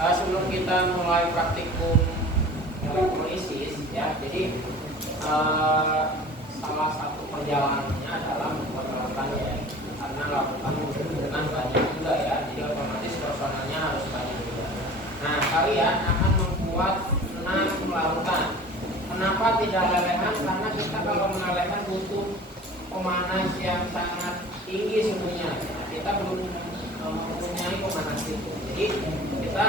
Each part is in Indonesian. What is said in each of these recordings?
sebelum kita mulai praktikum elektrolisis ya, jadi salah satu perjalanannya adalah membuat larutannya, karena larutan dengan banyak juga ya, jadi otomatis personalnya harus banyak juga. Nah, kalian akan membuat 6 larutan. Kenapa tidak lelehan? Karena kita kalau melelehkan butuh pemanas yang sangat tinggi sebenarnya. Nah, kita belum mempunyai pemanas itu. Jadi kita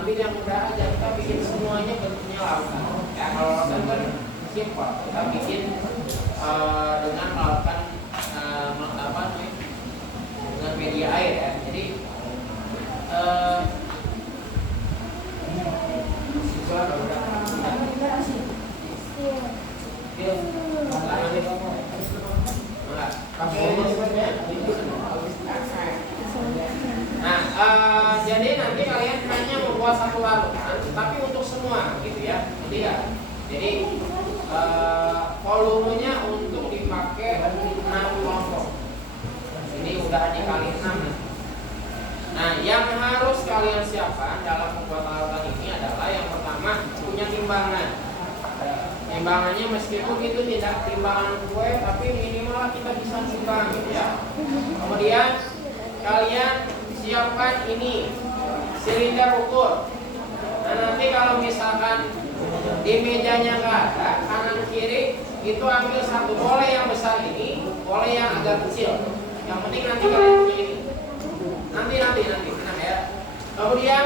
ambil yang mudah aja, kita bikin semuanya bentuknya larutan. Ya, kalau larutan kan simpel, kita bikin dengan melakukan dengan media air ya. Jadi jadi nanti kalian hanya membuat satu larutan, tapi untuk semua, gitu ya. Jadi volumenya untuk dipakai 6 kelompok. Ini udah dikali 6. Nah, yang harus kalian siapkan dalam membuat larutan ini adalah yang pertama punya timbangan. Timbangannya meskipun itu tidak timbangan kue, tapi minimal kita bisa timbang gitu ya. Kemudian kalian siapkan ini silinder ukur. Nah, nanti kalau misalkan di mejanya nggak ada, kanan kiri itu ambil satu, boleh yang besar ini, boleh yang agak kecil. Yang penting nanti kalian punya ini. Nanti tenang ya. Kemudian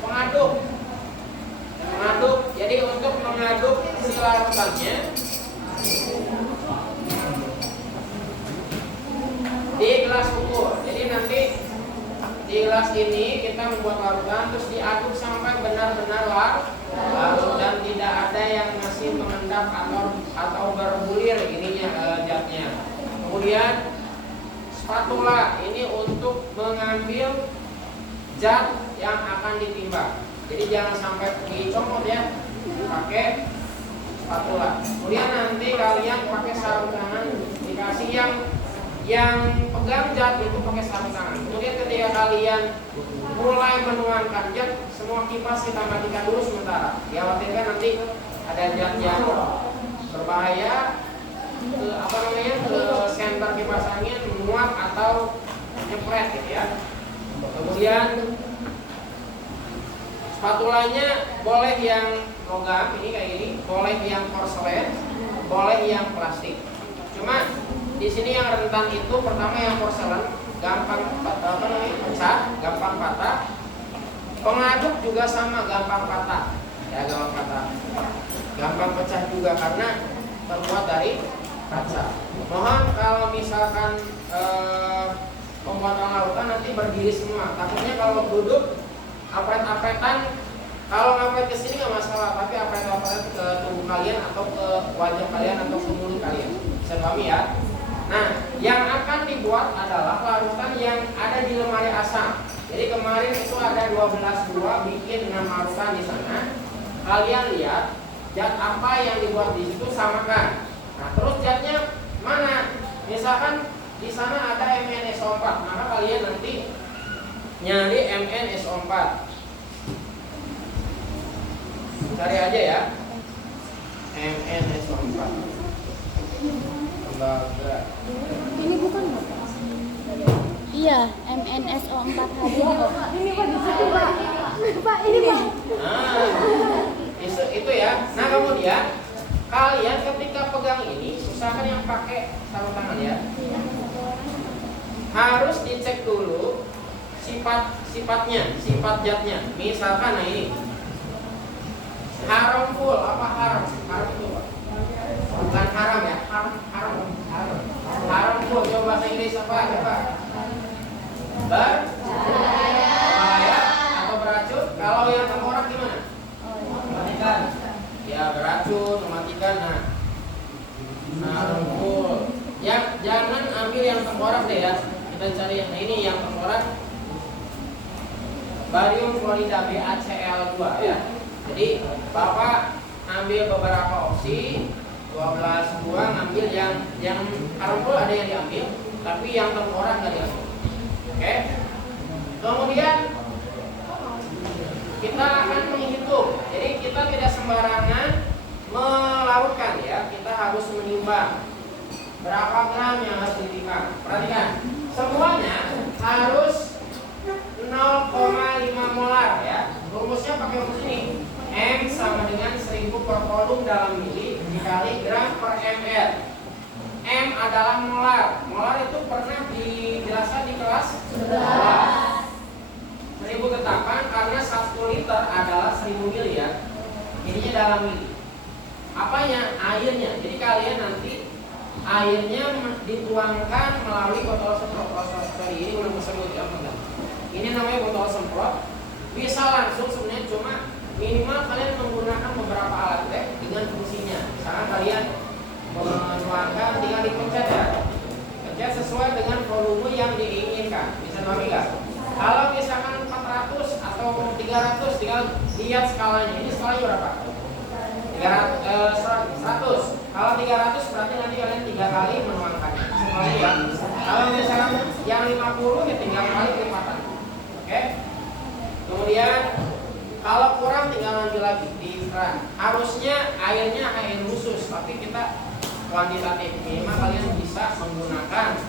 pengaduk. Jadi untuk mengaduk si larutannya di gelas ukur. Jadi nanti di gelas ini kita membuat larutan, terus diaduk sampai benar-benar larut dan tidak ada yang masih mengendap atau berbulir ininya zatnya. Kemudian spatula ini untuk mengambil zat yang akan ditimbang. Jadi jangan sampai dicomot ya, pakai spatula. Kemudian nanti kalian pakai sarung tangan, dikasih yang pegang zat itu pakai sarung tangan. Kemudian ketika kalian mulai menuangkan zat, semua kipas kita matikan dulu sementara. Dikhawatirkan nanti ada zat yang berbahaya ke senter kipas angin menguap atau nyepret gitu ya. Kemudian spatulanya boleh yang logam ini kayak gini, boleh yang porselen, boleh yang plastik. Cuma di sini yang rentan itu pertama yang porselen, gampang pecah, gampang patah. Pengaduk juga sama, gampang patah. Ya, gampang pecah juga karena terbuat dari kaca. Mohon kalau misalkan pembuatan larutan nanti berdiri semua. Takutnya kalau duduk apret-apretan, kalau ngapret ke sini nggak masalah, tapi apret-apret ke tubuh kalian atau ke wajah kalian atau ke mulut kalian. Bisa pahami ya? Nah, yang akan dibuat adalah larutan yang ada di lemari asam. Jadi kemarin itu ada 12 buah, bikin 6 larutan di sana. Kalian lihat zat apa yang dibuat di situ, samakan. Nah, terus zatnya mana? Misalkan di sana ada MnSO4, maka kalian nanti nyari MnSO4. Cari aja ya. MnSO4. Lembaga. Ini bukan Bapak? Iya, MnSO4 hadir kok. Ini Pak, di situ Pak. Pak, ini Pak. Nah, itu ya. Nah, kemudian kalian ketika pegang ini, usahakan yang pakai sarung tangan ya. Harus dicek dulu sifatnya, sifat zatnya. Misalkan nah ini harmful, apa haram? Haram itu Pak. Bukan haram ya, harmful. Coba bahasa Inggris apa? Coba. Berbahaya atau beracun. Kalau yang tengkorak gimana? Mematikan. Ya, beracun, mematikan. Nah, harmful. Ya, jangan ambil yang tengkorak deh ya. Kita cari yang ini yang tengkorak. Barium klorida BaCl2 ya. Jadi Bapak ambil beberapa opsi, 12 buah, ngambil yang harmful ada yang diambil, tapi yang tengkorak nggak diambil. Oke. Kemudian sembarangan melarutkan ya. Kita harus menimbang berapa gram yang harus ditimbang. Perhatikan, semuanya harus 0,5 molar ya. Rumusnya pakai rumus ini. M sama dengan 1000 per volume dalam mili dikali gram per ml. M adalah molar. Molar itu pernah dijelaskan di kelas 11. 1000 tetapan karena 1 liter adalah 1000 mili ya. Ininya dalam mili. Apanya? Airnya. Jadi kalian nanti airnya dituangkan melalui botol semprot. Sorry, ini belum disebut ya, enggak. Ini namanya botol semprot. Bisa langsung sebenarnya, cuma minimal kalian menggunakan beberapa alat lab dengan fungsinya. Misalkan kalian menuangkan, tinggal dipencet ya. Pencet sesuai dengan volume yang diinginkan. Bisa pahami nggak? Kalau misalkan 400 atau 300, tinggal lihat skalanya. Ini skalanya berapa? 100. Kalau 300 berarti nanti kalian 3 kali menuangkannya. Sekali ya. Kalau misalkan yang 50 ya tinggal kali lipatan. Oke? Kemudian kalau kurang tinggal ambil lagi di keran. Harusnya airnya air khusus, tapi kita kuantitatif. Minimal kalian bisa menggunakan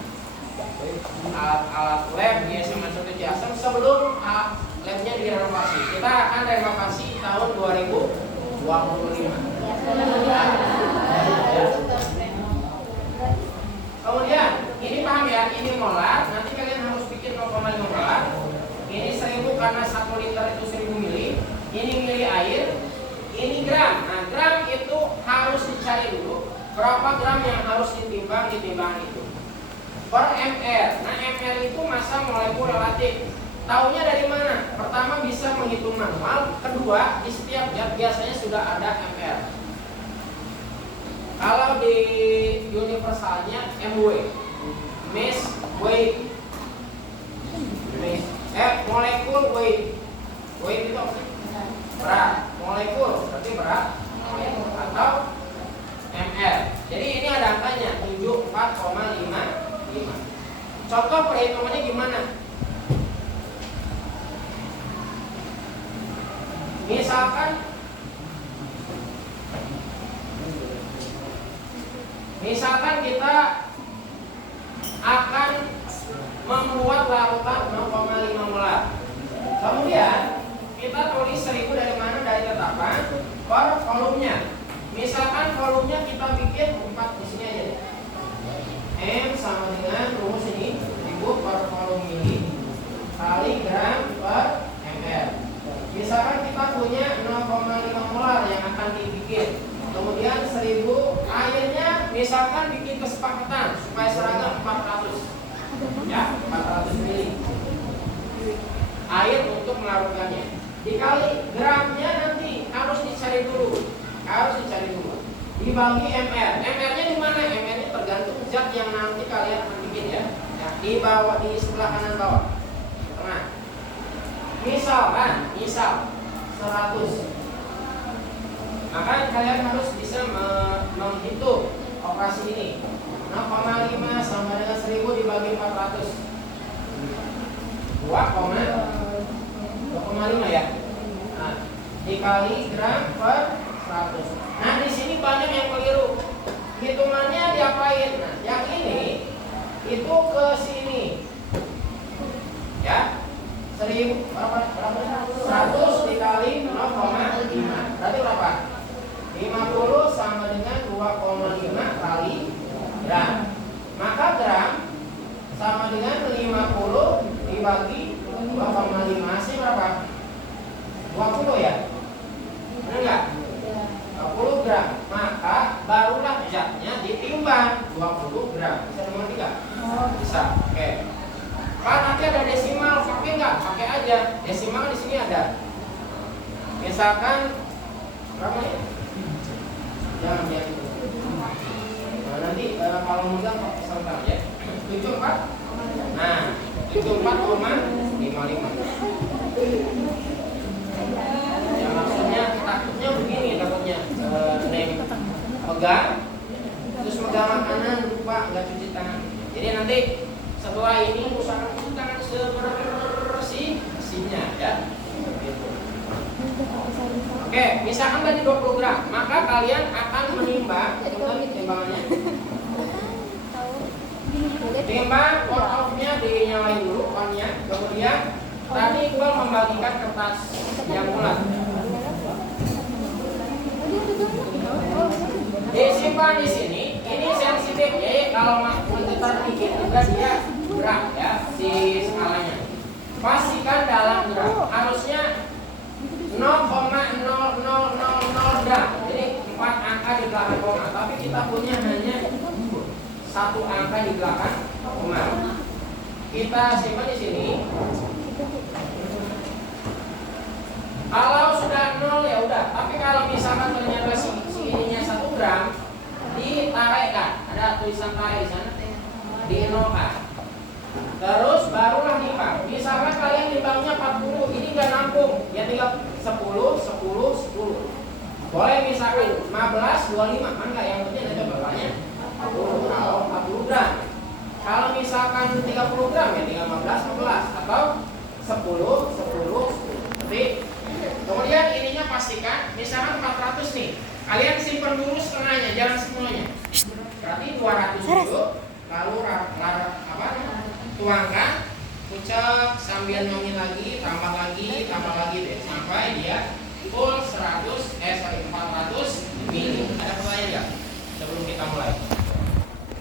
alat lab di SMA 1 Ciasem sebelum labnya direnovasi. Kita akan renovasi tahun 2025. Kemudian ini paham ya, ini molar. Nanti kalian harus bikin 0,5 molar. Ini 1000 karena 1 liter itu 1000 mili. Ini mili air. Ini gram. Nah, gram itu harus dicari dulu berapa gram yang harus ditimbang itu per ml. Nah, ml itu massa molekul relatif. Taunya dari mana? Pertama bisa menghitung manual. Kedua, di setiap zat biasanya sudah ada ml. Kalau di universalnya MW, mass weight, molekul weight. Weight itu apa sih? Berat. Molekul berarti berat. Atau ml. Jadi ini ada angkanya 74,55. Contoh perhitungannya gimana? Misalkan kita akan membuat larutan 0,5 molar. Kemudian kita tulis 1000 dari mana? Dari tetapan per volumenya. Misalkan volumenya kita bikin 4 di sini aja deh. M sama dengan rumus ini 1000 per volume mili kali gram per ml. Misalkan kita punya 0,5 molar yang akan dibikin. Kemudian 1000 airnya misalkan bikin kesepakatan supaya seragam 400. Ya, 400 mili. Air untuk melarutkannya. Dikali gramnya nanti harus dicari dulu. Dibagi ml. ML-nya di mana? ML-nya tergantung zat yang nanti kalian akan bikin ya. Nah, di bawah, di sebelah kanan bawah. Tengah. Misal 100. Maka kalian harus bisa menghitung operasi ini. 0,5 sama dengan 1000 dibagi 400. 2,5 ya. Nah, dikali gram per 100. Nah, di sini banyak yang keliru. Hitungannya diapain? Nah, yang ini itu ke sini. Ya. 1000 berapa? 100 dikali 0,5. Berarti berapa? 50 sama dengan 2,5 kali gram. Maka gram sama dengan 50 dibagi 2,5 hasil berapa? 20 ya? Benar nggak? 20 gram. Maka barulah zatnya ditimbang 20 gram. Bisa dimengerti nggak? Bisa. Oke. Kan nanti ada desimal, pakai nggak? Pakai aja. Desimal di sini ada. Misalkan berapa ya? Jangan ya itu. Nah, nanti kalau megang pakai sebentar ya. 74. Nah, 74,55. Ya maksudnya takutnya begini takutnya. Pegang terus megang makanan lupa nggak cuci tangan. Jadi nanti setelah ini usahakan cuci tangan sebersih-bersihnya ya. Gitu. Oke, misalkan tadi 20 gram, maka kalian akan menimbang, untuk timbangannya. Timbang on-off-nya dinyalain dulu on-nya, kemudian tadi Iqbal membagikan kertas yang bulat. Disimpan di sini, ini sensitif ya, kalau monitor dikit juga dia gerak ya si skalanya. Pastikan dalam gram, harusnya 0,0000 gram. Jadi 4 angka di belakang koma, tapi kita punya hanya 1 angka di belakang koma. Kita simpan di sini. Kalau sudah 0 ya udah, tapi kalau misalkan ternyata si ininya 1 gram, ditarekkan, ada tulisan tarik di sana, di-nolkan. Terus barulah nimbang. Misalkan kalian nimbangnya 40, ini nggak nampung, ya tinggal 10, 10, 10. Boleh misalkan 15, 25, kan nggak, yang penting ada bapaknya 40 atau 40 gram. Kalau misalkan 30 gram ya tinggal 15, 15 atau 10, 10, 10. Jadi, kemudian ininya pastikan, misalkan 400 nih, kalian simpan dulu setengahnya, jangan semuanya. Berarti 200 dulu, lalu tuangkan, pucuk sambil ngomongin lagi, tambah lagi deh, sampai dia full 400 mili. Ada pertanyaan nggak sebelum kita mulai?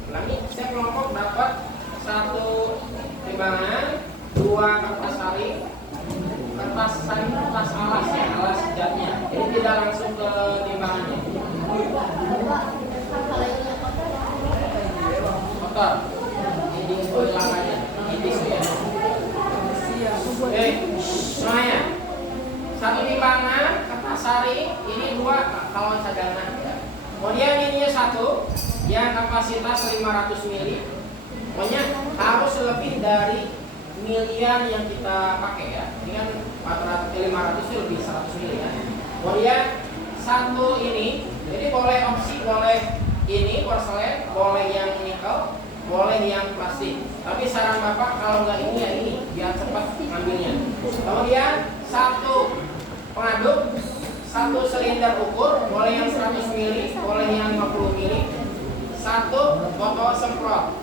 Ulangi, setiap kelompok dapat 1 timbangan, 2 kertas saring, kertas alas ya, alas jatnya. Jadi tidak langsung ke timbangannya. Kotor. Ini hilang aja. Ini ya. Oke, semuanya. 1 timbangan, kertas saring, ini 2 kalau cadangan ya. Kemudian ini 1 yang kapasitas 500 mili. Pokoknya harus lebih dari milian yang kita pakai ya. Ini kan 500 itu lebih 100 mili ya. Kemudian 1 ini, jadi boleh opsi, boleh ini porselen, boleh yang nikel, boleh yang plastik. Tapi saran Bapak kalau nggak ini ya ini, biar cepat ngambilnya. Kemudian 1 pengaduk, 1 silinder ukur, boleh yang 100 mili, boleh yang 50 mili. 1 botol semprot.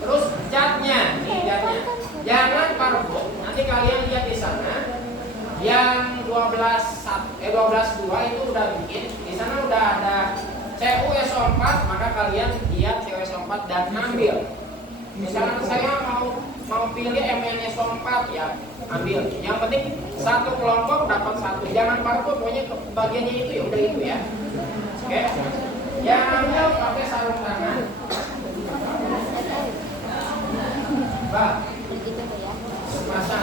Terus catnya, nih catnya. Jangan parfum. Nanti kalian lihat di sana. Yang 12.2 itu udah bikin. Di sana udah ada CuSO4, maka kalian lihat CuSO4 dan ambil. Misalnya saya mau pilih MnSO4 ya, ambil. Yang penting 1 kelompok dapat 1. Jangan parfum, pokoknya bagiannya itu ya udah itu ya. Oke. Yang ambil pakai sarung tangan. Pak, pasang.